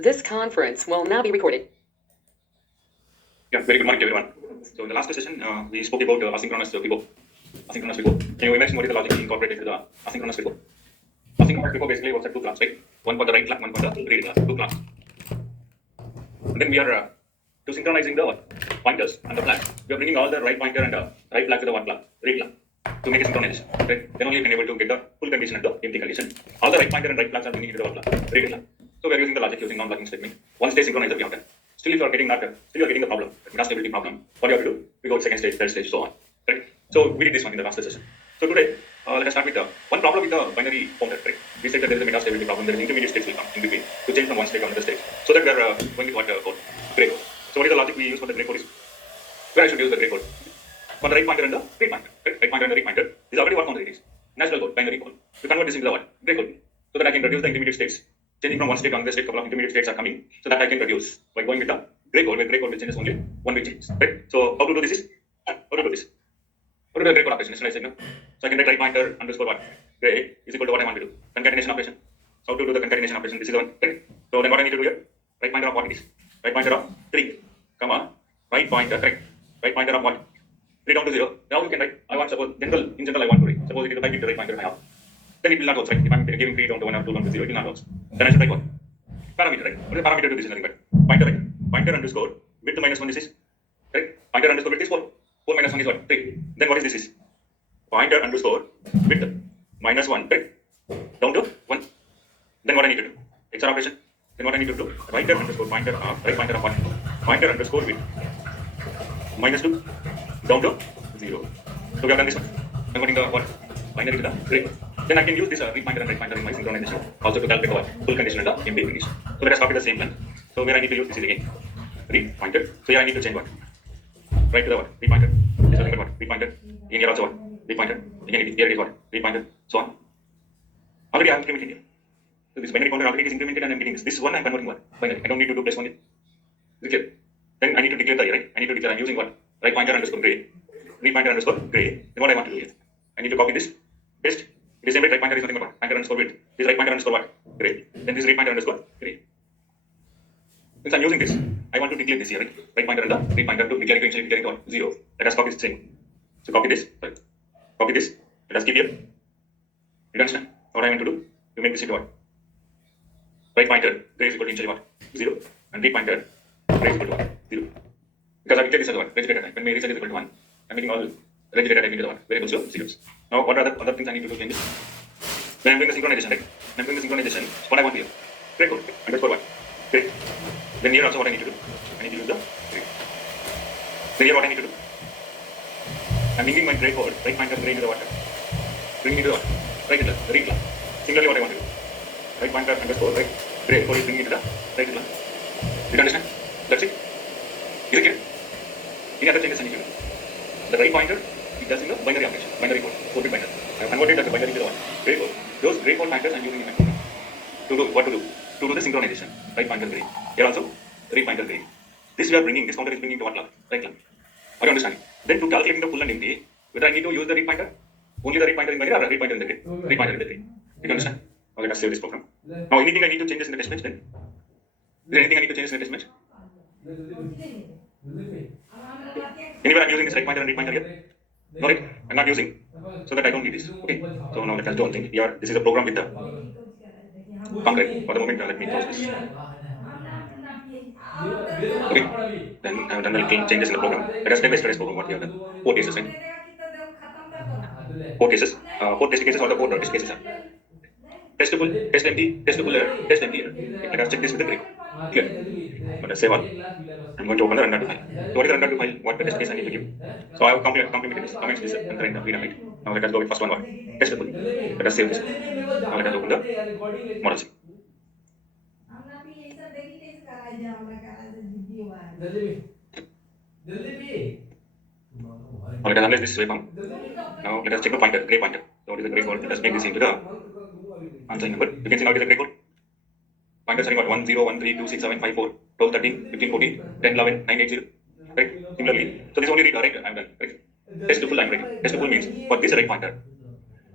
This conference will now be recorded. Yeah, very good morning to everyone. So in the last session, we spoke about asynchronous FIFO. Asynchronous FIFO. Can you imagine what is the logic incorporated into the asynchronous FIFO? Asynchronous FIFO basically works at two clocks, right? One for the write clock, one for the read clock, two clocks. And then we are to synchronizing the pointers and the flag. We are bringing all the right pointer and right flag to the one clock, read clock, to make a synchronization. Right? Then only you can able to get the full condition and the empty condition. All the right pointer and right flags are bringing into the one clock, read clock. So we are using the logic using non-blocking statement. Once they synchronize, we have done. Still, if you are getting not, still you are getting the problem, the stability problem. What you have to do? We go to second stage, third stage, so on. Right? So we did this one in the last session. So today, let us start with one problem with the binary pointer. Right? We said that there is a metastability problem. There is intermediate states will come in between to change from one state to another state. So that we are going with what code, gray code. So what is the logic we use for the gray code is where I should use the gray code for the right pointer and the read pointer. Right pointer and the read pointer is already what counter it is. Natural code, binary code. We convert this into the what? Gray code. So that I can reduce the intermediate states. Changing from one state to another state, couple of intermediate states are coming, so that I can reduce by going with the gray code. Where gray code will changes only one will change. Right? So how to do this is how to do this. How to do the gray code operation? Let's say, no? So I can write right pointer underscore what? Gray is equal to what I want to do. Concatenation operation. So how to do the concatenation operation? This is the one. Right? So then what I need to do here? Right pointer of what it is? Right pointer of 3, comma, right pointer, correct? Right pointer of what? 3 down to 0. Now you can write, I want, suppose, in general I want to write. Suppose it is right with the right pointer I have. Then it will not work, right? If I'm giving 3 down to 1 or 2 down to 0, it will not work. Then I should write what? Parameter, right? What is parameter to this? Nothing but pointer, right? Pointer underscore width minus 1, this is, right? Pointer underscore width is 4. 4 minus 1 is what? 3. Then what is this is? Pointer underscore width minus 1, right? Down to 1. Then what I need to do? XOR operation. Then what I need to do? Pointer underscore pointer of, right pointer of 1. Pointer underscore width minus 2 down to 0. So we have done this one. Converting the what? Binary to the gray. Then I can use this read pointer and write pointer in my synchronization also to calculate the full condition and the empty condition. So let us copy the same line. So where I need to use this is again read pointer. So here I need to change what? Right to the what? Read pointer. So think what? Read pointer. Again here also what? Read pointer. Again here it is what? Read pointer. So on. Already I have implemented here. So this binary pointer already is implemented and I am getting this. This one I am converting what? Binary. I don't need to do plus one. Is it clear? Then I need to declare the right. I need to declare I am using what? Right pointer underscore gray. Read pointer underscore gray. Then what I want to do is I need to copy this. Paste. It is same right pointer is nothing but pointer underscore width. This right pointer underscore what? Gray. Then this read pointer underscore gray. Since I'm using this, I want to declare this here, right? Right pointer and the read pointer to declare it to what? 0. Let us copy the same. So copy this. Right. Copy this. Let us keep here. You understand what I want to do? You make this into what? Right pointer gray is equal to initially what? 0. And read pointer gray is equal to what? 0. Because I declare this as what? Range data type. When my result is equal to 1, I'm making all range data type into the what? Variables of zeros. Now what are the other things I need to do changes? When I'm doing the synchronization, right? When I'm doing the synchronization, what I want here? Gray code. Underscore what? Gray. Then here also what I need to do? I need to use the gray. Then here what I need to do? I'm bringing my gray code, right pointer gray into the water. Bringing it to the what? Right into the read class. Similarly what I want to do? Right pointer underscore right gray code is bringing it to the right class. You understand? That's it. Is it clear? Any other changes I need to do? The right pointer, it does in the binary operation, binary code, 4-bit binary. I have converted that to binary to the one, gray code. Those gray code pointers I am using in my program. To do what to do? To do the synchronization, right pointer gray. Here also, read pointer gray. This we are bringing, this counter is bringing to what clock? Right clock. Are you understanding? Then to calculating the full and empty, whether I need to use the read pointer, only the read pointer in binary or read pointer in the gray? Read pointer in the gray. You understand? Now let us save this program. Now anything I need to change this in the test bench then? Is there anything I need to change in the test bench? Anywhere I'm using this right pointer and read pointer here? No, right? I'm not using. So that I don't need this. Okay. So now let us do one thing. Here, this is a program with the concrete. For the moment, let me close this. Okay. Then I have done the little changes in the program. Let us step by step program what we have done. 4 cases, right? 4 cases. 4 test cases or the 4 test cases are. Testable, test empty, testable error, test empty error. Okay. Let us check this with the gray. Clear. Let us save all. I'm going to open the run.to file. So what is the run.to file? What the test case I need to give? So I have complemented this, comments this, and the freedom right. Now let us go with first one. What? Testable. Let us save this. Now let us open the model. Now let us analyze this waveform. Now let us check the pointer, gray pointer. So what is the gray code? Let us make this into the answer number. You can see now it is a gray code. Pointers are got 1, 0, 1, 3, 2, 6, 7, 5, 4, 12, 13, 15, 14, 10, 11, 9, 8, 0. Right? Similarly, so this only read, right? I'm done. Right? Test to full, I'm writing. Test to full means for this right pointer.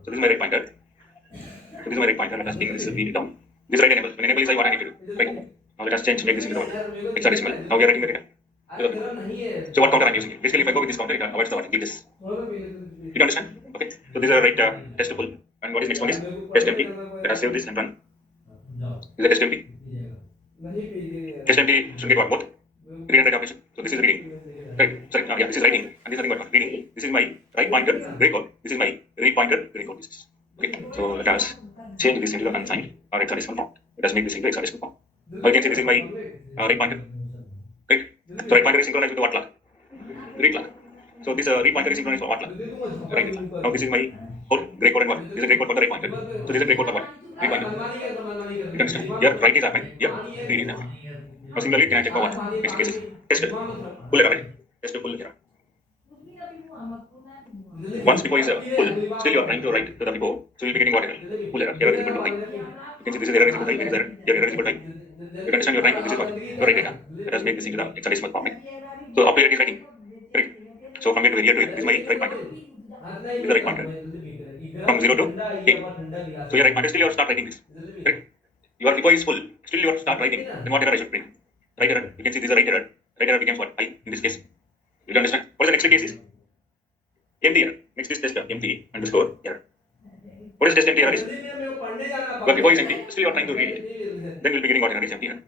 So this is my right pointer. So this is my right pointer. Let us bring this read down. This right enable. When enable is what I need to do. Right? Now let us make this into the hexadecimal. Now we are writing the data. So what counter I'm using? Basically, if I go with this counter, it avoids the what? Give this. You understand? Okay. So these are right test tuple. And what is next one is test empty. Let us save this and run. This is a test empty. Test empty should get what? Both read and write operation. So this is reading. Right. Sorry. Yeah, this is writing. And this is nothing but reading. This is my right pointer, grey code. This is my read pointer, grey code. Okay. So let us change this into the unsigned or hexadecimal form. Let us make this into hexadecimal form. Now you can see this is my right pointer. Right. So right pointer is synchronized with the what clock? Read clock. So this read pointer is synchronized for what clock? Right. Now this is my whole grey code and what? This is a grey code for the right pointer. So this is a grey code for what? Read pointer. You understand? Here write is happened. Here read is happened. Now similarly, can I check for what? Next case is test pull it away. Test pull here. Once before is pull, still you are trying to write to the before, so you'll be getting what error? Pull error. Error is equal to I. You can see this is error is equal to I. This is error. Here error is equal to I. You can understand you are trying. This is what? Your right data. Let us make this into the hexadecimal format. So up here it is writing. Correct. So from here to here to here, this is my right pointer. This is the right pointer. From 0 to A. So your right pointer, still you have to start writing this. Correct. Your before is full. Still you have to start writing. Then what error I should print? Right error. You can see this is a right error. Right error becomes what? I in this case. You understand? What is the next case is? Empty error. Next is test empty underscore error. What is test empty error is? But before is empty, still you are trying to read it. Then we'll be getting what error is empty error.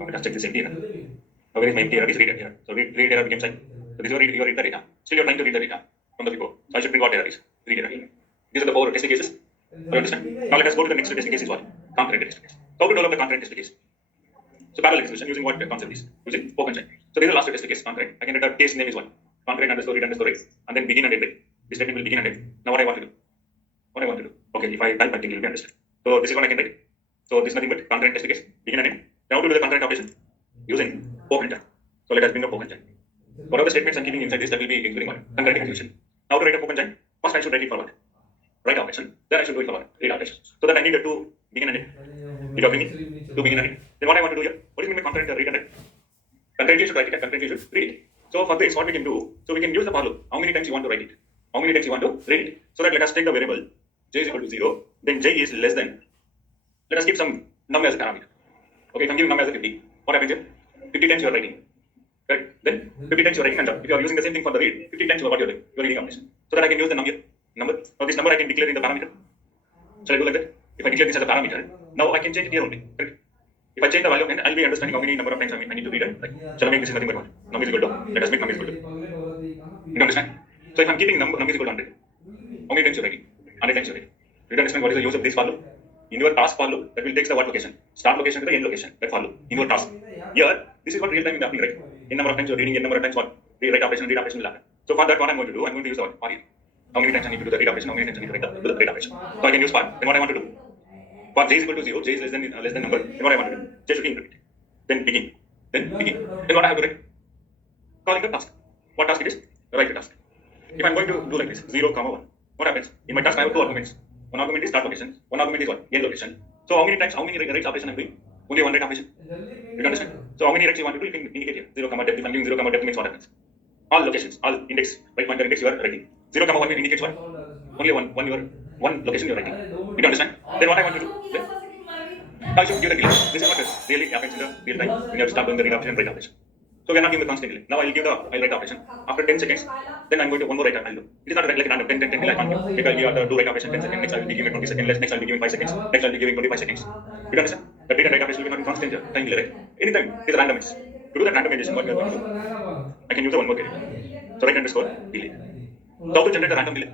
Okay, let's check this empty error. Now where is my empty error? Is read error. So read error becomes I. So this is your read the data. Still you are trying to read the data from the before. So I should print what error is? Read error. These are the 4 testing cases. You understand? Now let us go to the next testing case is what? Concurrent testing case. How to develop the concurrent testing case? So parallel execution using what concept is? Using OpenGen. So this is the last testing case, concurrent. I can write a case name is what? Concurrent underscore read underscore X. And then begin and end it. This statement will begin and end. Now what I want to do? What I want to do? Okay, if I type, I think you will be understood. So this is what I can write. So this is nothing but concurrent testing case, begin and end. Now to do the concurrent operation using OpenGen. So let us bring up OpenGen. What are the statements I'm keeping inside this that will be including what? Concurrent execution. Now to write up OpenGen, first I should write it for what? Write operation. Then I should do it for what? Read operation. So that I need to begin and end. It of me to begin and end. Then what I want to do here? What is mean by concurrent read and end? Concurrently you should write it and concurrently you should read it. So for this, what we can do? So we can use the for loop. How many times you want to write it? How many times you want to read it? So that let us take the variable j is equal to 0. Then j is less than. Let us keep some number as a parameter. Okay, if I'm giving number as a 50, what happens here? 50 times you are writing. Right? Then 50 times you are writing, and if you are using the same thing for the read, 50 times what you are doing? You are reading operation. So that I can use the number. Now this number I can declare in the parameter. Shall I do like that? If I declare this as a parameter, now I can change it here only. Correct? If I change the value, then I'll be understanding how many number of times I need to read it. Right? Shall I make this nothing but 1? Number is equal to. Let us make number is equal to. You understand? So if I'm keeping number is equal to 100, how many times you are writing? 100 times you are writing. You understand what is the use of this for loop? In your task for loop, that will take the what location? Start location to the end location. That for loop. In your task. Here, this is what real time is happening, right? In number of times you are reading, in number of times what? The write operation, read operation will happen. So for that, what I'm going to do, I'm going to use the what? For here. How many times I need to do the read operation, how many times I need to do the read operation. So I can use for. Then what I want to do? For j is equal to 0, j is less than number, then what I want to do? J should be increment. Then begin. Then what I have to write? Calling the task. What task it is? Write the task. If I'm going to do like this, 0, 1, what happens? In my task I have 2 arguments. One argument is start location, one argument is what? End location. So how many writes operation I'm doing? Only one write operation. You understand? So how many writes you want to do? You can indicate here. 0, depth. If I'm doing 0, depth means what happens? All locations, all index, right pointer index you are writing. 0, 1 indicates what? Only one location you are writing. You understand? Then what I want to do? Then I should give the delay. This is what really happens in the real time when you have to start doing the read operation and write operation. So we are not giving the constant delay. Now I'll write operation. After 10 seconds, then I'm going to one more write I'll do. It is not like random 10 delay I want to. If I give the do write operation 10 seconds, next I will be giving 20 seconds, next I'll be giving 5 seconds, next I'll be giving 25 seconds. You understand? The read and write operation will be not constant time delay, right? Anytime it is randomized. To do that randomization, what we are going to do? I can use the one more variable. So write underscore delay. So how to generate the random delay?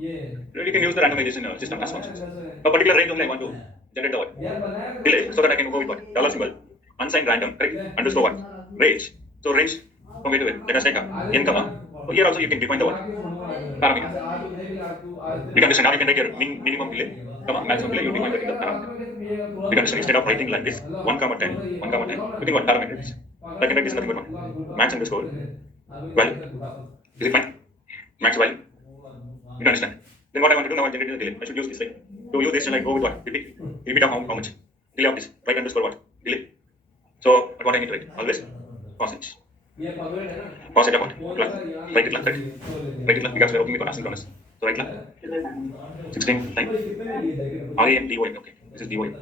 You can use the randomization system class functions. A particular range only I want to generate the what? Delay, so that I can go with what? Dollar symbol, unsigned random, correct? Underscore what? Range. So range from where to where? Let us take a n comma. So here also you can define the what? Parameter. You can understand how you can take your minimum delay, comma, maximum delay, you define that in the parameter. You can understand instead of writing like this, 1 comma 10, 1 comma 10, you think what parameter is? I can write this nothing but one. Max underscore value. Is it fine? Max value. You understand? Then what I want to do now, I generate the delay. I should use this, right? To use this, shall I go with what? Repeat of how much? Delay of this. Right underscore what? Delay. So, what I need to write? Always percentage. Percentage of what? Clock. Write it like that. Write it like because we are working with asynchronous. So, write like 16 time. RAMDY. Okay. This is DY.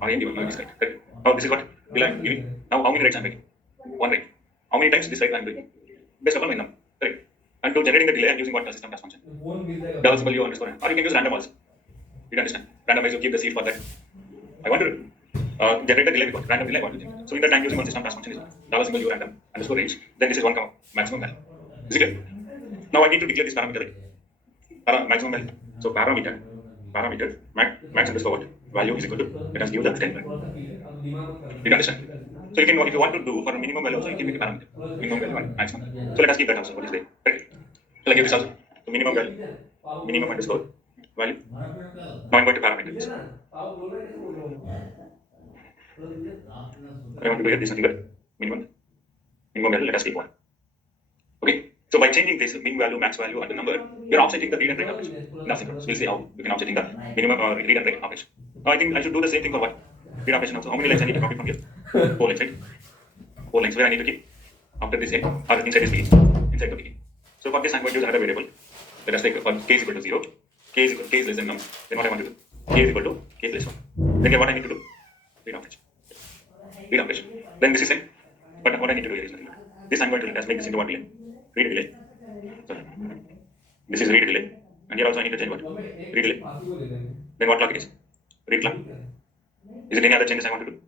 RAMDY. This is correct. Now this is what delay I'm giving. Now how many writes I'm making? One write. How many times this write I'm doing? Based upon my number. Correct. And to generating the delay, I'm using what system task function. Double symbol u underscore n. Or you can use random also. You can understand. Randomize, you keep the seed for that. I want to generate the delay because random delay I want to generate. So in that I'm using one system task function is double symbol u random underscore range. Then this is one comma maximum value. Is it clear? Now I need to declare this parameter. Maximum value. So parameter max underscore what? Value is equal to, let us give the 10 value. You can understand? So you can, if you want to do for a minimum value also, you can make a parameter. Minimum value and maximum. So let us keep that also. What is there? Right? So I'll give this also. So minimum value, minimum underscore value. Now I'm going to parameter this. I want to do here this figure. Minimum value, let us keep one. Okay. So by changing this min value, max value, and the number, you're offsetting the read and write operation. Nothing else. We'll see how you can offsetting the minimum or read and write operation. Now I think I should do the same thing for what? Read operation also. How many lines I need to copy from here? 4 lines, right? 4 lines where I need to keep after this end or inside this begin. Inside the begin. So for this I'm going to use another variable. Let us take for k is equal to 0. K is less than num. Then what I want to do? K is equal to k is less 1. Then what I need to do? Read operation. Read operation. Then this is n. But what I need to do here is nothing. This I'm going to make this into one delay. Read delay. So this is read delay. And here also I need to change what? Read delay. Then what clock it is? Read clock. Is it any other changes I want to do?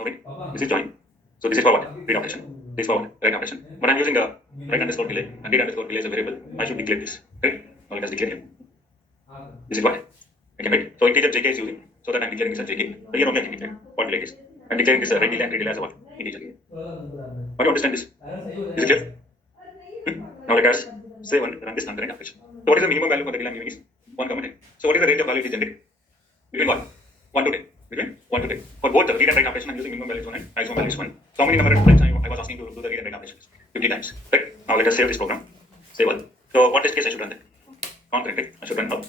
Okay. This is join. So this is for what? Read operation. This is for what? Write operation. But I'm using a write underscore delay. And read underscore delay is a variable. I should declare this. Right? Now let us declare here. This is what? I can write. So integer jk is using. So that I'm declaring this as jk. So here only I can declare what delay is. I'm declaring this write delay and read delay as a what? Integer. How do you understand this? Is it clear? Now let us say one run this concurrent operation. So what is the minimum value for the delay I'm giving is 1, 10. So what is the range of value it is generated? Between what? 1 to 10. Between 1 to 10. For both the read and write operation, I'm using minimum value is 1 and maximum value is 1. So how many number of times I was asking to do the read and write operations? 50 times. Right? Now let us save this program. Save all. So what test case I should run that? Concurrent, right? I should run now.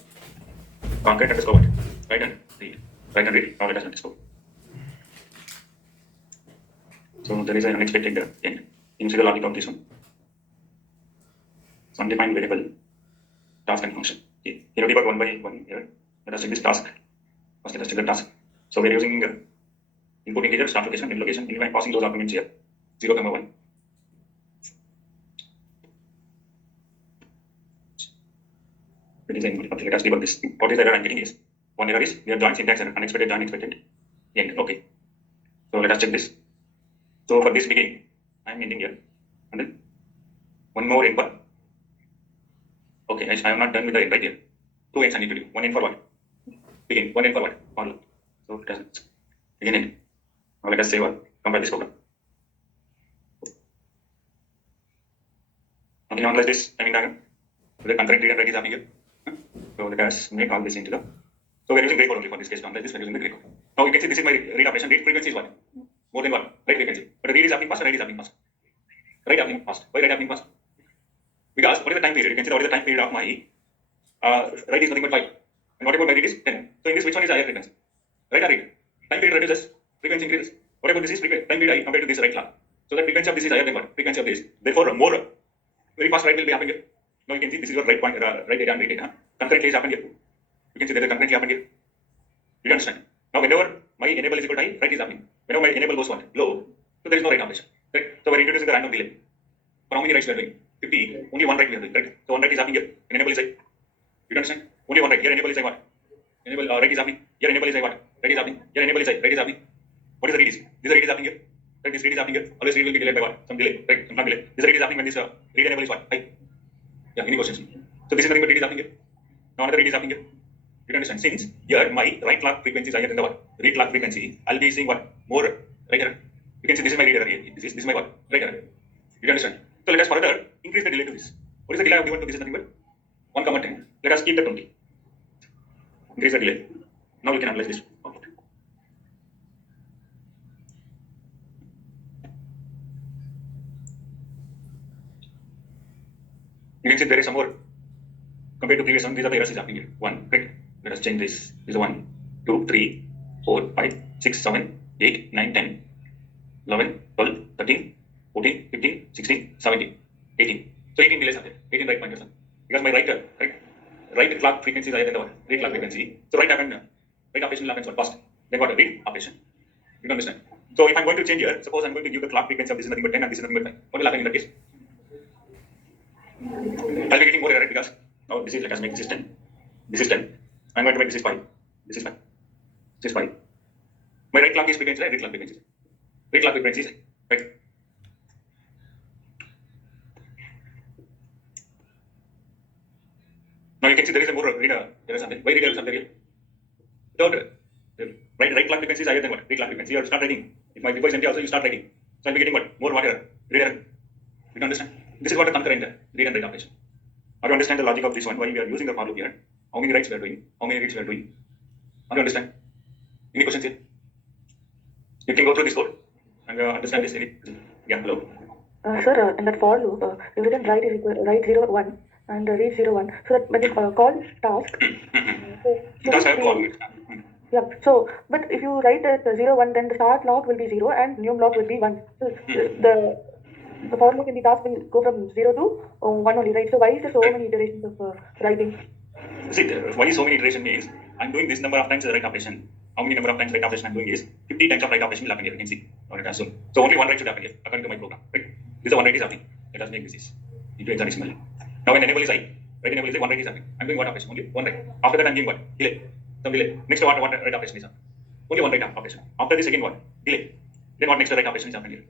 Concurrent underscore what? Write and read. Write and read. Now let us run this code. So there is an unexpected end. You see the logic of this one. Undefined variable, task and function. Okay. Here debug one by one here. Let us check this task. First let us check the task. So we are using input integer, start location, end location, and we are passing those arguments here. 0, 1. Okay, let us debug this. What is the error I'm getting is, one error is we have joined syntax error, unexpected join, expected end. Okay. So let us check this. So for this begin, I am ending here. And then one more end part. Okay, I am not done with the end right here. 2 ends I need to do. 1 end for what? Begin. 1 end for what? For loop. So it doesn't. Begin end. Now let us save or compile this program. Okay, now analyze this timing diagram. So the concurrent read and write is happening here. So let us make all this into the. So we are using gray code only for this case to analyze this. We are using the gray code. Now you can see this is my read operation. Read frequency is what? More than 1. Write frequency. But the read is happening fast, write is happening fast. Write happening fast. Why write happening fast? Because what is the time period? You can see what is the time period of my write is nothing but 5. And what about my read is 10. So in this, which one is higher frequency? Write or read? Time period reduces, frequency increases. What about this is time period compared to this write clock? So the frequency of this is higher than what? Frequency of this. Therefore, more very fast write will be happening here. Now you can see this is your write point, write data and read data. Concurrently is happened here. You can see there is a concurrently happened here. You can understand? Now whenever my enable is equal to high, write is happening. Whenever my enable goes what? Low, so there is no write operation. Right? So we are introducing the random delay. For how many writes we are doing? 50. Only one write we are doing. Right? So one write is happening here. And enable is high. You can understand? Only one write. Here enable is high what? Enable write is happening. Here enable is high what? Write is happening. Here enable is high. Write is happening. What is the read is? This read is happening here. Right? This read is happening here. Always read will be delayed by what? Some delay. Right? Some time delay. This read is happening when this read enable is what? High. Yeah. Any questions? So this is nothing but read is happening here. Now another read is happening here. You can understand? Since here my write clock frequency is higher than the what? Read clock frequency, I'll be seeing what? More right error. You can see this is my read error here. This is my what? Write error. You can understand? So let us further increase the delay to this. What is the delay I have given to this? Is nothing but 1, 10. Let us keep the 20. Increase the delay. Now you can analyze this. You can see there is some more compared to previous one. These are the errors is happening here. 1, right? Let us change this. This is 1, 2, 3, 4, 5, 6, 7, 8, 9, 10, 11, 12, 13, 14, 15, 16, 17, 18. So 18 delays are there. 18 write pointers. Because my write clock frequency is higher than the read clock frequency. So write operation will happen first. Then what? Read operation. You can understand? So if I'm going to change here, suppose I'm going to give the clock frequency of this is nothing but 10 and this is nothing but 5. What will happen in that case? I'll be getting more error, right? Because now this is, let us make this is 10. This is 10. I'm going to make this is 5. This is 5. This is 5. My right clock is frequency, right? Read clock frequency. Read clock frequency is right. Now you can see there is a more reader. There is something. Why reader is something here? Without right clock frequency is higher than what? Read clock frequency. You start writing. If my before is empty also, you start writing. So I'll be getting what? More what error? Reader. You can understand? This is what a concurrent read and write operation. How do you understand the logic of this one? Why we are using the for loop here? How many writes we are doing? How many reads we are doing? How do you understand? Any questions here? You can go through this code and understand this. Yeah, hello. Sir, in that for loop, you written write is equal write 0 1 and read 0 1. So that when you call task, Task I have to call it. yeah. So, but if you write at 0 1, then the start log will be 0 and new log will be 1. So the for loop in the task will go from 0 to 1 only, right? So why is there so many iterations of writing? See, why so many iteration means I'm doing this number of times the right operation. How many number of times right operation I'm doing is 50 times of right operation will happen here. You can see. Or it assume. So only one write should happen here according to my program. Right? This is one write is happening. Let us make this is into hexadecimal. Now when enable is I, right enable is I, one write is happening. I'm doing what operation? Only one write. After that I'm doing what? Delay. Some delay. Next what right operation is happening. Only one right operation. After the second one, delay. Then what next right operation is happening here?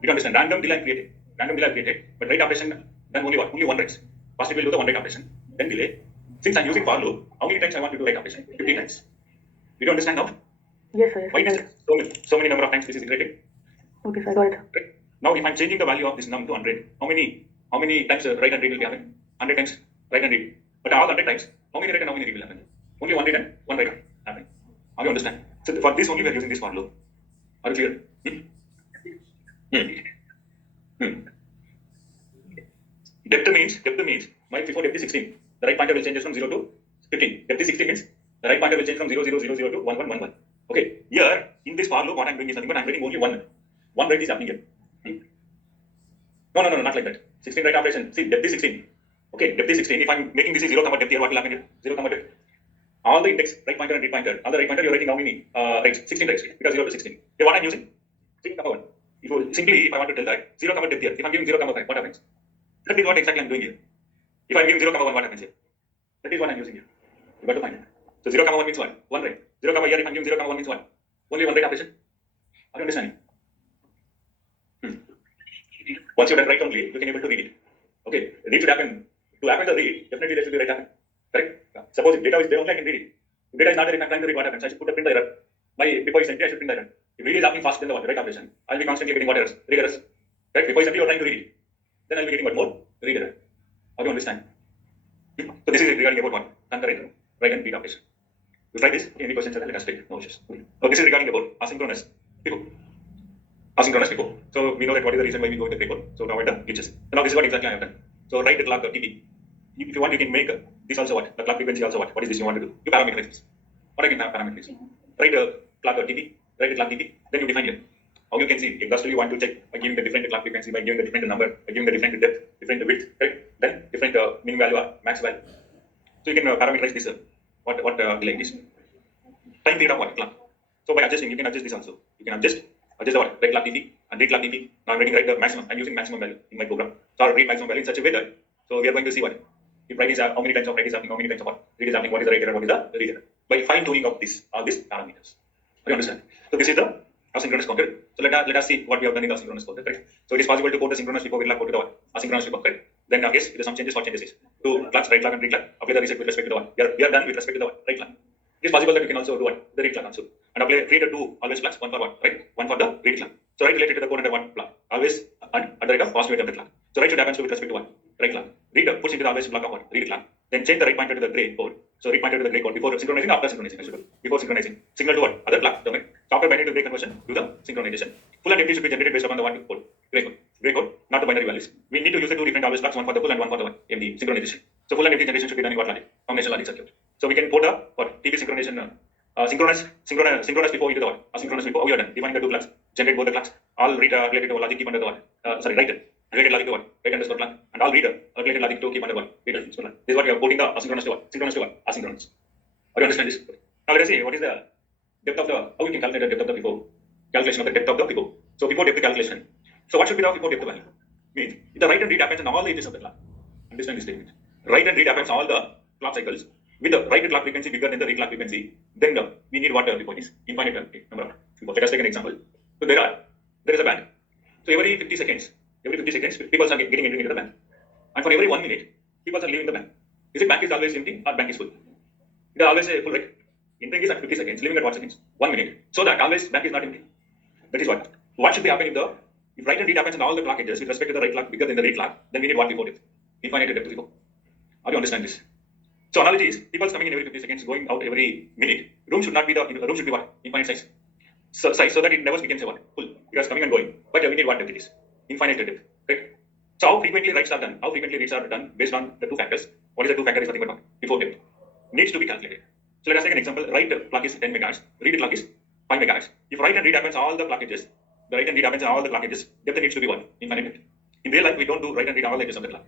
You don't understand. Random delay I created. Random delay I created, but right operation then only what? Only one writes. First it will do the one right operation, then delay. Since I'm using for loop, how many times I want to do right operation? 50 times. You don't understand now? Yes, sir. Why is it so many number of times this is iterated? Okay, sir, I got it. Right? Now if I'm changing the value of this num to 100, how many times right and read will be happening? 100 times right and read. But all 100 times, how many right and how many read will happen? Only one read and one right happening. How do you understand? So for this only we are using this for loop. Are you clear? Depth means my before depth is 16. The right pointer will change from 0 to 15. Depth is 16 means the right pointer will change from 0, 0, 0, 0 to 1, 1, 1, 1. Okay. Here in this for loop, what I'm doing is nothing but I'm writing only one. One write is happening here. No, not like that. 16 right operation. See, depth is 16. Okay, depth is 16. If I'm making this is 0, depth here, what will happen here? 0, depth. All the index, right pointer and read pointer. All the right pointer you're writing how many writes? 16 writes because 0 to 16. Okay, what I'm using? 0, 1. If I want to tell that 0, depth here. If I'm giving 0, 5, what happens? That is what exactly I'm doing here. If I'm giving 0, 1, what happens here? That is what I'm using here. You got to find it. So 0, 1 means what? One right. 0, here if I'm giving 0, 1 means what? Only one right operation. Are you understanding? Once you've done right only, you can able to read it. Okay, read should happen. To happen the read, definitely there should be right happen. Correct? Suppose if data is there only, I can read it. If data is not there, if I'm trying to read what happens, I should put a print the error. Before it's empty, I should print the error. If read is happening fast, then the right operation, I'll be constantly getting what errors? Read errors. Right? Before it's empty, you're trying to read it. Then I'll be getting what more? Read error. How do you understand? So this is regarding about what? Concurrent, right and read operation. You try this, any questions, let us take. No issues. So this is regarding about asynchronous people. Asynchronous people. So we know that what is the reason why we go with the people. So now the glitches. So now this is what exactly I have done. So write the clock TP. If you want, you can make this also what? The clock frequency also what? What is this you want to do? You parameterize this. What I can parameterize? Write the clock TP. Write the clock TP. Then you define it. How you can see industrially you want to check by giving the different clock frequency, by giving the different number, by giving the different depth, different width, right? Then different min value or max value. So you can parameterize this. What delay is. Time period of what clock. So by adjusting, you can adjust this also. You can adjust the what? Write clock TP and read clock TP. Now I'm writing right the maximum. I'm using maximum value in my program. So I'll read maximum value in such a way that so we are going to see what if write is how many times of write is happening, how many times of what read is happening, what is the right error, what is the read error. By fine tuning of this all these parameters. Do you understand? So this is the asynchronous counter. So let us see what we have done in the asynchronous counter. Right? So it is possible to code the synchronous before we code to the what? Asynchronous before. Right? Then guess with some changes, what changes is to clocks, right clock and read clock. Apply the reset with respect to the what? We are done with respect to the what? Right clock. It is possible that you can also do what? The read clock also. And apply create a two always clocks, one for what? Right? One for the read clock. So right related to the code under one clock. Always at the rate of positive of the clock. So right should happen with respect to what? Right clock. Read puts into the always block of what? Read clock. Then change the right pointer to the gray code. So read pointer to the gray code before synchronizing, after synchronizing. Before synchronizing. Signal to what? Other clock domain. So after binary to gray conversion, do the synchronization. Full and empty should be generated based upon the one code. Gray code. Gray code, not the binary values. We need to use the two different always clocks, one for the full and one for the empty synchronization. So full and empty generation should be done in what logic? Combination logic circuit. So we can put a what? TP synchronization. Synchronous before into the what? Asynchronous before. We are done. Define the two clocks. Generate both the clocks. All read related to logic keep under the what? Write related logic to what? Write underscore clock. And all read related logic to keep under what? Read underscore clock. This is what we are putting the asynchronous to what? Synchronous to what? Asynchronous. How do you understand this? Now let us see what is the depth of the how you can calculate the depth of the before. calculation of the depth of the FIFO. So FIFO depth calculation. So what should be the FIFO depth value? Means if the write and read happens in all the edges of the clock. Understand this statement. Write and read happens all the clock cycles with the write clock frequency bigger than the read clock frequency. Then we need what FIFO is infinite number of FIFO. Let us take an example. So there is a band. So every 50 seconds, people are getting entering into the bank. And for every 1 minute, people are leaving the bank. Is it bank is always empty or bank is full? It is always full, right? Entering is at 50 seconds, leaving at what seconds? 1 minute. So that always bank is not empty. That is what. What should be happening if write and read happens in all the clock edges with respect to the write clock bigger than the read clock, then we need what FIFO depth? Infinite depth FIFO. How do you understand this? So analogy is people coming in every 50 seconds, going out every minute. Room should be what? Infinite size. So that it never becomes a what? Full. It was coming and going. But we need what depth it is? Infinite depth. Right? So how frequently writes are done? How frequently reads are done based on the two factors? What is the two factors? Nothing but what? FIFO depth. Needs to be calculated. So let us take an example. Write clock is 10 megahertz. Read clock is 5 megahertz. If write and read happens all the clock edges, the write and read happens in all the clock edges, depth needs to be what? Infinite depth. In real life, we don't do write and read all the edges of the clock.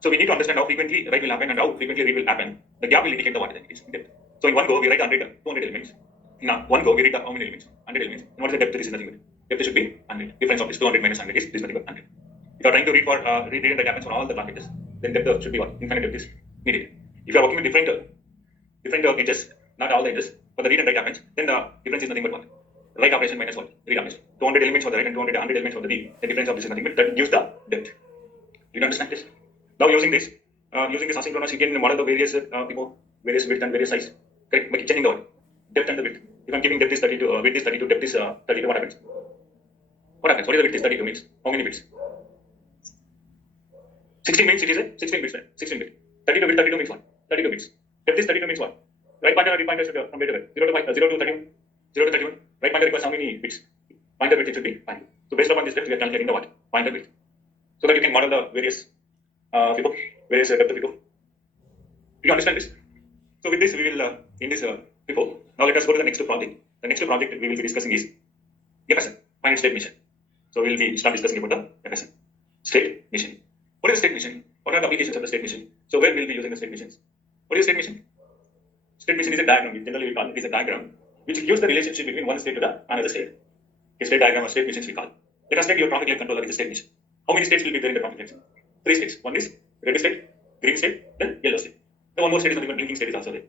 So we need to understand how frequently write will happen and how frequently read will happen. The gap will indicate the what is depth. So in one go, we write 200 elements. In one go, we read how many elements? 100 elements. And what is the depth? This is nothing but. Depth should be 100. Difference of this 200 minus 100 is this nothing but 100. If you are trying to read for read and write happens for all the clock edges, then depth should be what? Infinite depth is needed. If you are working with different edges, not all the edges, but the read and write happens, then the difference is nothing but what? Write operation minus what? Read operation. 200 elements for the write and 200 elements for the read. The difference of this is nothing but that gives the depth. Do you understand this? Now using this asynchronous, you can model the various various width and various size. Correct? By changing the what? Depth and the width. If I'm giving depth is 32, width is 32, depth is 32, what happens? What happens? What is the width is 32 means? How many bits? 16 means it is a 16 bits, right? 16 bits. 32 bits, 32 means what? 32 bits. Depth is 32 means what? Right pointer, read pointer should from where to where? 0 to 31. 0 to 31. Right pointer requires how many bits? Pointer width it should be fine. So based upon this depth, we are calculating the what? Pointer width. So that you can model the various FIFO, various depth of FIFO. Do you understand this? So with this, we will in this FIFO. Now let us go to the next project. The next project we will be discussing is FSM, finite state machine. So we will be start discussing about the FSM, state machine. What is the state machine? What are the applications of the state machine? So where we will be using the state machines? What is a state machine? State machine is a diagram. Generally we call it is a diagram which gives the relationship between one state to the another state. A state diagram or state machines we call. Let us take your traffic light controller is a state machine. How many states will be there in the traffic lights? 3 states. One is red state, green state, then yellow state. The one more state is not even blinking state is also there.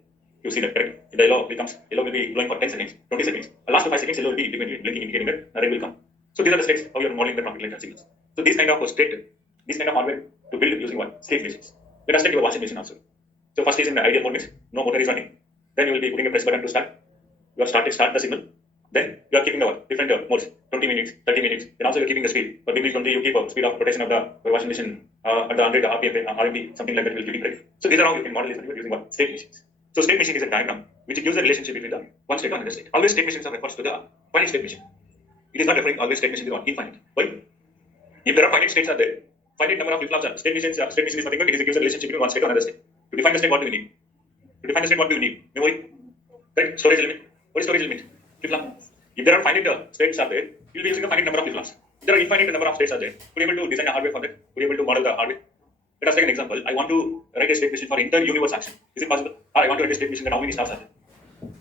You see that, correct? The yellow will be glowing for 10 seconds, 20 seconds. The last 5 seconds, yellow will be independently blinking, indicating that the red will come. So these are the states how you are modeling the traffic lights and signals. So this kind of hardware to build using what? State machines. Let us take your washing machine also. So first is in the ideal mode means no motor is running. Then you will be putting a press button to start. You are start the signal. Then you are keeping the different modes, 20 minutes, 30 minutes. Then also you are keeping the speed. For degree 20, you keep a speed of rotation of the washing machine at the 100 RPM, RMB, something like that will keep it right. So these are how you can model this using what? State machines. So state machine is a diagram which gives the relationship between the one state and another state. Always state machines are refers to the finite state machine. It is not referring always state machine is not infinite. Why? If there are finite states are there, finite number of flip-flops are state machine is nothing but it gives a relationship between one state and another state. To define the state, what do we need? To define the state, what do we need? Memory, right? Storage element. What is storage element? Flip-flop. If there are finite states are there, you will be using a finite number of flip-flops. If there are infinite number of states are there, we are able to design a hardware for that. We are able to model the hardware. Let us take an example. I want to write a state machine for inter-universe action. Is it possible? Or I want to write a state machine that how many stars are there?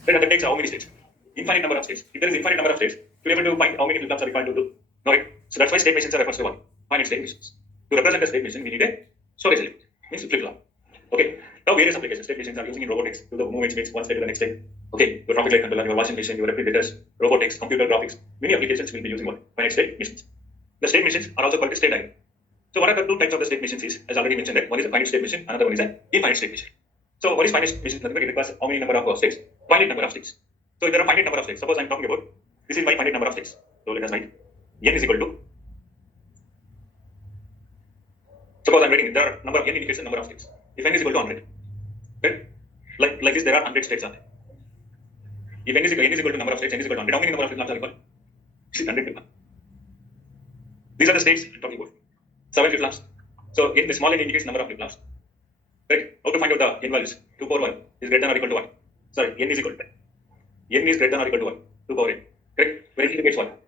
Then that takes how many states? Infinite number of states. If there is infinite number of states, we are able to find how many flip-flops are required to do. No, right? So that's why state machines are referred to what? Finite state machines. To represent a state machine, we need a storage element. Means flip-flop. Okay. Now various applications state machines are using in robotics to the movements means one state to the next state. Okay. Your traffic light controller, your washing machine, your refrigerators, robotics, computer graphics. Many applications will be using what? Finite state machines. The state machines are also called a state diagram. So what are the two types of the state machines is, as already mentioned that one is a finite state machine, another one is an infinite state machine. So what is finite machine? Nothing but it requires how many number of states? Finite number of states. So if there are finite number of states, suppose I am talking about this is my finite number of states. So let us write n is equal to. Suppose I am writing there are number of n indicates the number of states. If n is equal to 100, right? Like this there are 100 states are there. If n is equal to number of states, n is equal to 100. How many number of flip-flops are equal? 100 flip-flops. These are the states I'm talking about. 7 flip-flops. So n, the small n indicates number of flip-flops. Right? How to find out the n values? 2 power 1 is greater than or equal to 1. Sorry, n is equal to 10. N is greater than or equal to 1. 2 power n. Correct? Where it indicates what?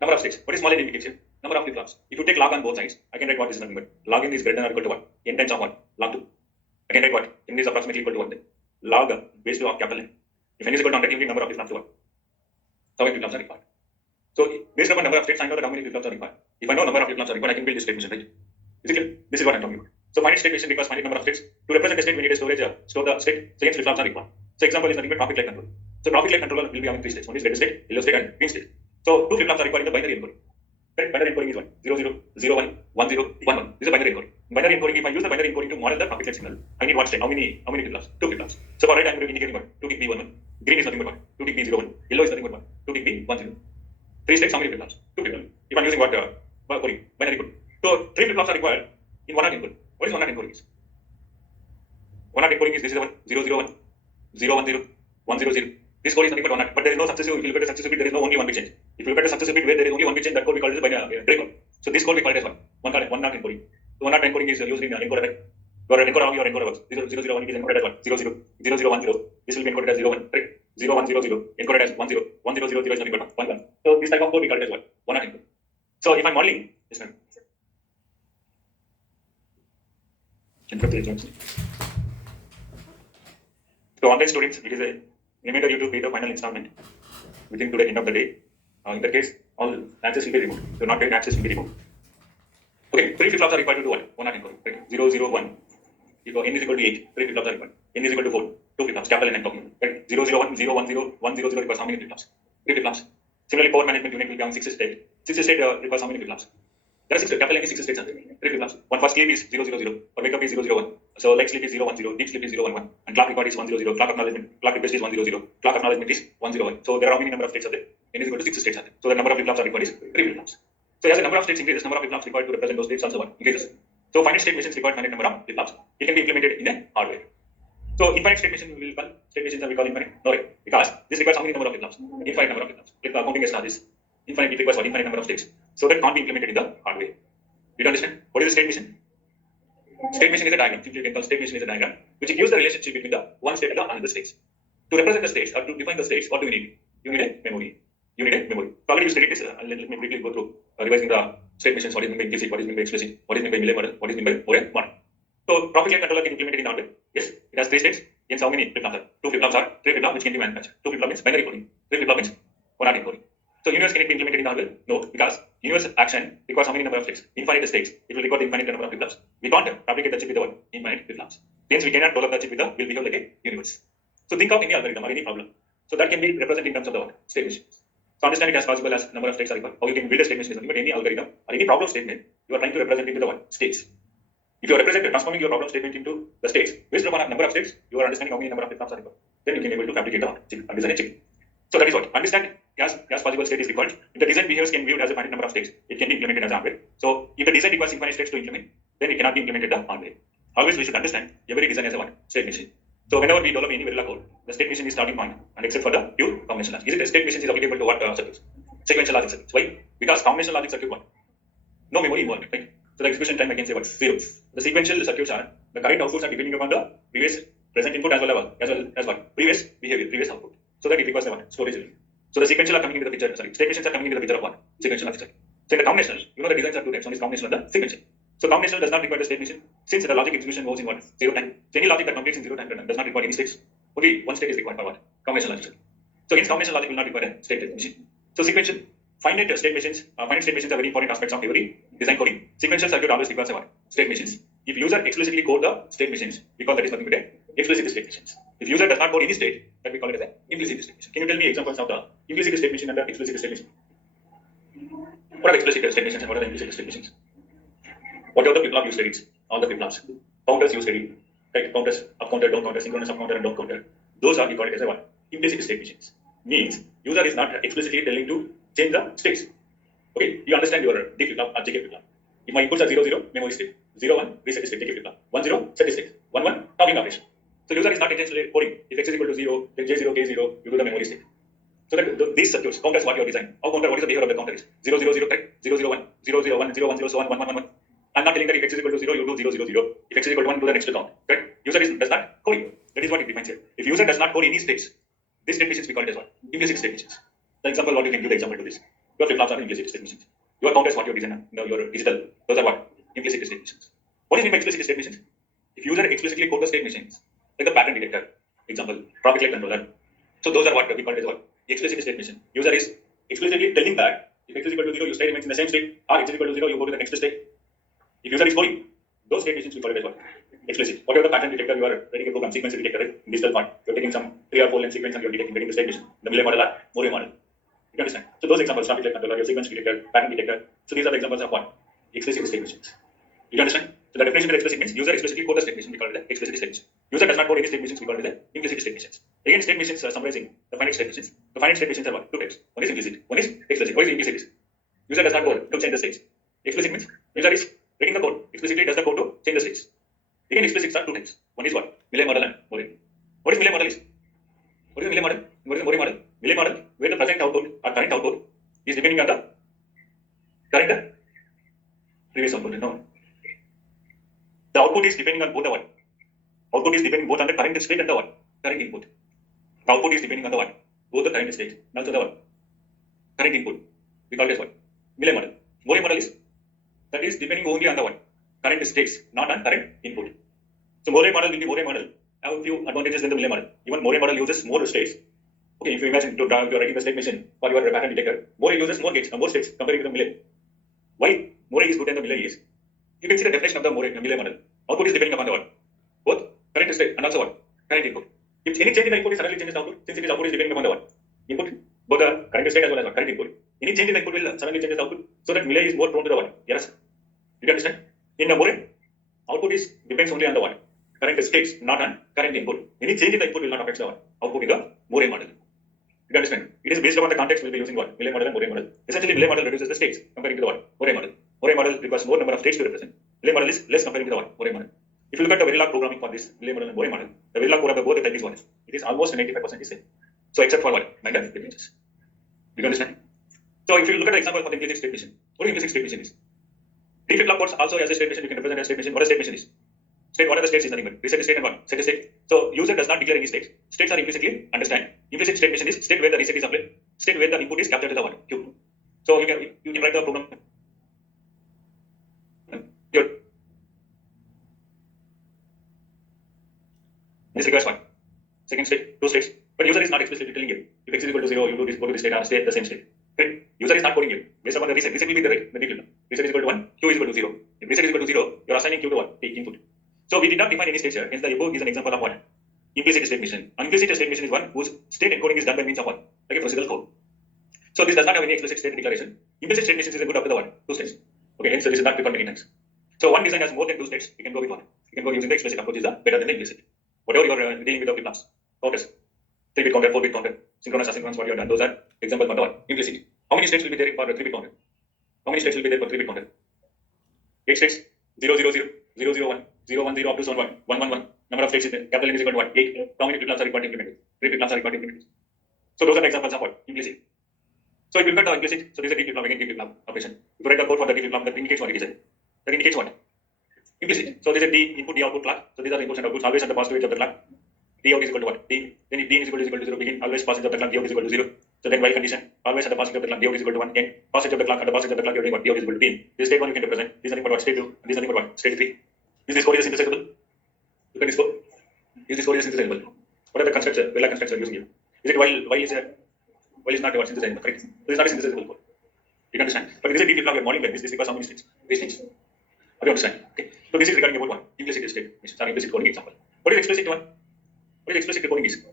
Number of states. What is small n indicates here? Number of flip-flops. If you take log on both sides, I can write what is nothing but log n is greater than or equal to 1. N times of 1. Log 2. I can write what? N is approximately equal to 1 then. Log base of capital N. If n is equal to 100, you need number of flip-flops to 1. 7 flip-flops are required. So based upon number of states, I know that how many flip-flops are required. If I know number of flip-flops are required, I can build this state machine, right? Is it clear? This is what I'm talking about. So finite state machine requires finite number of states. To represent a state, we need a storage, store the state. So hence flip-flops are required. So example is nothing but traffic light control. So traffic light controller will be having three states. One is red state, yellow state, and green state. So two flip-flops are required in the binary encoding. Correct? Binary encoding is 1, 0, 0, 0, 1, 1, 0, 1, 1. This is a binary encoding. Binary encoding, if I use the binary encoding to model the traffic light signal, I need one state. How many flip-flops? Two flip-flops. So for red, I'm indicating what? 2 tick B 1, 1. Green is nothing but 1. 2 tick B 0, 1. Yellow is nothing but 1. 2 tick B 1, 0. Three states, how many flip-flops? Two flip-flops. If I'm using what? Coding, binary code. So three flip-flops are required in one-hot encoding. What is one-hot encoding? One-hot encoding is this is the one 0, 0, 1, 0, 1, 0, 1, 0, 0. This code is nothing but one-hot, but there is no successive. If you look at a successive bit, there is no only one bit change. If you look at a successive bit where there is only one bit change, that code we call it as binary gray code. So this code we call it as one-hot encoding. So one-hot encoding is used in encoder, right? Your encoder, how your encoder works. 0, 0, 0, 1 it is encoded as 1, 0, 0, 0, 0, 1, 0. This will be encoded as 0, 1, right? 0, 1, 0, 0, encoded as 1, 0, 1, 0, 0, 0 is nothing but 1, 1. So this type of code we call it as one-hot encoding. So if I'm modeling, yes ma'am. So online students, it is a reminder you to pay the final installment within to the end of the day. In that case, all access will be removed. So not paid access will be removed. Okay, three flip-flops are required to do what? One-hot encoding. Right? 0, 0, 1. If n is equal to 8, three flip-flops are required. N is equal to 4, two flip-flops. Capital N I'm talking about. Right? 0, 0, 1, 0, 1, 0, 1, 0, 0 requires how many flip-flops? Three flip-flops. Similarly, power management unit will be on 6 state. 6 state requires how many flip-flops? There are 6 capital N is 6 states. Three flip-flops. One for sleep is 0, 0, 0. For wake up is 0, 0, 1. So light sleep is 0, 1, 0. Deep sleep is 0, 1, 1. And clock record is 1, 0, 0. Clock acknowledgement, clock request is 1, 0, 0. Clock acknowledgement is 1, 0, 1. So there are how many number of states are there? N is equal to 6 states are there. So the number of flip-flops are required is 3 flip-flops. So as the number of states increases, number of flip-flops required to represent those states also increases. So finite state machines require finite number of flip-flops. It can be implemented in a hardware. So infinite state machine we will call state machines are we call infinite? No way. Because this requires how many number of flip-flops? Infinite number of flip-flops. If the counting is this infinite, it requires what? Infinite number of states. So that can't be implemented in the hardware. Did you understand? What is a state machine? State machine is a diagram. Simply you can call state machine is a diagram which gives the relationship between the one state and the another states. To represent the states or to define the states, what do you need? You need a memory. You need a memory. So already you studied this. Let me briefly go through revising the state machines. What is meant by implicit? What is meant by explicit? What is meant by Mealy model? What is meant by Moore model? So traffic light controller can implement it in hardware. Yes, it has three states. Hence how many flip-flops are? Two flip-flops are three flip-flops which can be manufactured. Two flip-flops means binary coding. Three flip-flops means one-hot encoding. So universe can it be implemented in hardware? No, because universe action requires how many number of states? Infinite states. It will record the infinite number of flip-flops. We can't fabricate the chip with the infinite flip-flops. Hence we cannot develop the chip with the will behave like a universe. So think of any algorithm or any problem. So that can be represented in terms of the state machine. So understand it as possible as number of states are required. How you can build a state machine is nothing but any algorithm or any problem statement you are trying to represent into the states. If you are transforming your problem statement into the states, based upon a number of states, you are understanding how many number of flip-flops are required. Then you can be able to fabricate the chip and design a chip. So that is what understand as possible state is required. If the design behaves can be viewed as a finite number of states, it can be implemented as hardware. So if the design requires infinite states to implement, then it cannot be implemented the hardware. Always we should understand every design as a one state machine. So whenever we develop any vanilla code, the state machine is starting point, and except for the pure combination logic. Is it a state machine is applicable to what circuits? Sequential logic circuits. Why? Because combination logic circuit one, no memory involved, right? So the execution time I can say what 0. The sequential circuits are the correct outputs are depending upon the previous present input as well as what previous behavior, previous output. So that it requires a storage element. So the sequential are coming into the picture. Sorry, state machines are coming into the picture of what? Sequential logic circuit. So in the combinational, you know the designs are two types. One is combinational and the sequential. So combinational does not require the state machine since the logic execution goes in what 0 time. So any logic that completes in 0 time does not require any states. Only one state is required for what? Combinational logic circuit. So hence combinational logic will not require a state machine. So sequential finite state machines are very important aspects of every design coding. Sequential circuit always requires what? State machines. If user explicitly code the state machines, we call that is nothing but explicit state machines. If user does not code any state, that we call it as an implicit state machine. Can you tell me examples of the implicit state machine and the explicit state machine? What are the explicit state machines and what are the implicit state machines? Whatever the flip-flop you studied, all the flip-flops, counters you studied, right? Counters, up counter, down counter, synchronous up counter and down counter. Those are we call it as a what? Implicit state machines. Means user is not explicitly telling to change the states. Okay, you understand your D flip-flop or JK flip-flop. If my inputs are 0, 0, memory state. 0, 1, reset state, JK flip-flop. 1, 0, set state. 1, 1, talking operation. So user is not intentionally coding. If x is equal to 0, then J0, K0, you do the memory state. So that these circuits counters what you are designing. How counter, what is the behavior of the counter is? 0, 0, 0, correct? 0, 0, 1, 0, 0, 1, 0, 1, 0, so on, 1, 1, 1, 1. I'm not telling that if x is equal to 0, you do 0, 0, 0. If x is equal to 1, you do the next count. Correct? User does not code. That is what it defines here. If user does not code any states, these state machines we call it as what? Implicit state machines. The example, what you can give the example to this. Your flip-flops are implicit state machines. Your counters, what you design, your digital, those are what? Implicit state machines. What is meant by explicit state machines? If user explicitly code the state machines, like the pattern detector, example, traffic light controller. So those are what we call it as what? Explicit state machine. User is explicitly telling that if x is equal to 0, your state remains in the same state, or x is equal to 0, you go to the next state. If user is going, those state machines we call it as what? Explicit. Whatever the pattern detector you are writing a program, sequence detector in digital form, you're taking some 3 or 4 length sequence and you're getting the state machine, the Millet model or Moore model. You understand? So those examples, traffic light controller, your sequence detector, pattern detector. So these are the examples of what? Explicit state machines. You understand? So the definition of explicit means user explicitly code the state machine, we call it the explicit state machine. User does not code any state machines, we call it the implicit state machines. Again, state machines are summarizing the finite state machines. The finite state machines are what? Two types. One is implicit, one is explicit. What is implicit? User does not code to change the states. Explicit means user is writing the code, explicitly does the code to change the states. Again, explicits are two types. One is what? Millet model and Moore. What is Millet model is? What is the Millet model? What is the Moore model? Millet model, where the present output or current output is depending on the current previous output. No. The output is depending on both the what? Output is depending both on the current state and the what? Current input. The output is depending on the what? Both the current state and also the what? Current input. We call it as what? Millet model. Moore model is that is depending only on the what? Current states, not on current input. So Moore model will be Moore model. Have a few advantages than the Millet model. Even Moore model uses more states. Okay, if you imagine to draw, if you are writing a state machine for your pattern detector, Moore uses more gates, more states compared to the Millet. Why Moore is good and the Millet is? You can see the definition of the Millet model. Output is depending upon the what? Both current state and also what? Current input. If any change in the input suddenly changes the output, since it is output is depending upon the what? Input, both the current state as well as what? Current input. Any change in the input will suddenly change the output, so that Millet is more prone to the what? Yes. You understand? In the Moore, output is depends only on the what? Current states, not on current input. Any change in the input will not affect the what? Output in the Moore model. You understand? It is based upon the context we'll be using what? Millet model and Moore model. Essentially, Millet model reduces the states comparing to the what? Moore model. Moore model requires more number of states to represent. Millet model is less comparing to the what? Moore model. If you look at the Verilog programming for this Millet model and Moore model, the Verilog program, both the type is what? It is almost 95% is same. So except for what? Minor differences. You understand? So if you look at the example for the implicit state machine, what implicit state machine is? D flip-flop codes also as a state machine, you can represent a state machine. What a state machine is? State, what are the states is nothing but reset state and what? Set state. So user does not declare any states. States are implicitly understand. Implicit state machine is state where the reset is applied, state where the input is captured to the what? Q. So you can write the program. Here. This requires what? Second state, two states. But user is not explicitly telling you. If x is equal to 0, you do this, go to this state or stay at the same state. Right? User is not coding you. Based upon the reset. Reset will be the right, the default. Reset is equal to 1, Q is equal to 0. If reset is equal to 0, you are assigning Q to what? The input. So we did not define any states here. Hence the above is an example of what? Implicit state machine. An implicit state machine is one whose state encoding is done by means of what? Like a procedural code. So this does not have any explicit state declaration. Implicit state machine is good up to the what? Two states. Okay, hence this is not defined many times. So one design has more than two states. You can go with one. You can go using the explicit approach is better than the implicit. Whatever you are dealing with the flip-flops, counters, 3-bit counter, 4-bit counter, synchronous, asynchronous, what you have done, those are examples for the what? Implicit. How many states will be there for a 3-bit counter? How many states will be there for 3-bit counter? 8 states, 0, 0, 0, 0, 0, 1, 0, 1, 0 up to 7, 1, 1, 1, 1. Number of states is there. Capital N is equal to what? 8. How many flip-flops are required to implement? 3 flip-flops are required to implement. So those are the examples of what? Implicit. So if you look at the implicit, so this is a D flip-flop, again D flip-flop operation. If you write the code for the D flip-flop, that indicates what it is. That indicates what? Implicit. So this is D input, D output clock. So these are the inputs and outputs always at the positive edge of the clock. D out is equal to what? D. Then if D is equal to 0, begin always positive of the clock, D out is equal to 0. So then while condition, always at the positive of the clock, D out is equal to 1. Again, positive of the clock, at the positive of the clock, you're doing what? D out is equal to D. This state 1 you can represent. This is nothing but what? State 2. This is nothing but what? State 3. Is this code is synthesizable? Look at this code. Is this code is synthesizable? What are the constructs, Verilog constructs are using here? Is it while is not what synthesizable? Correct. This is not a synthesizable code. You understand? But this is a D flip-flop we are modeling like this. This requires how many states? 3 states. How do you understand? Okay. So this is regarding about what? Implicit state. Implicit coding example. What is explicit one? What is explicit coding is?